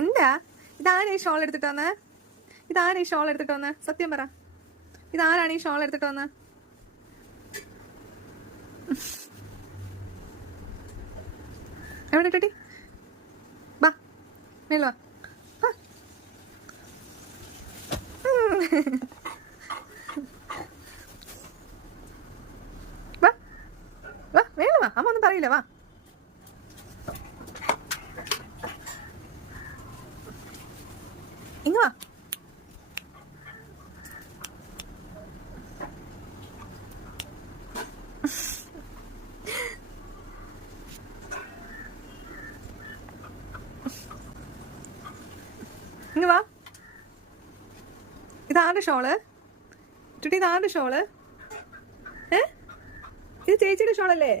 എന്താ ഇതാരാ ഈ ഷോൾ എടുത്തിട്ട് വന്ന്? ഇതാരാ ഈ ഷോൾ എടുത്തിട്ട് വന്ന്? സത്യം പറ, ഇതാരാണ് ഈ ഷോൾ എടുത്തിട്ട് വന്ന്? എവിടെ ഇട്ടി? ബാ മേല് വാ. വാ വാ മേല് വാ, അമ്മ ഒന്നും പറയില്ല. വാ ഇങ്ങ് വാ. ഇങ്ങ് വാ. ഇതാരുടെ ഷോള്? ചുട്ടി ഇതാരുടെ ഷോള്? ഇത് ചേച്ചിയുടെ ഷോളല്ലേ?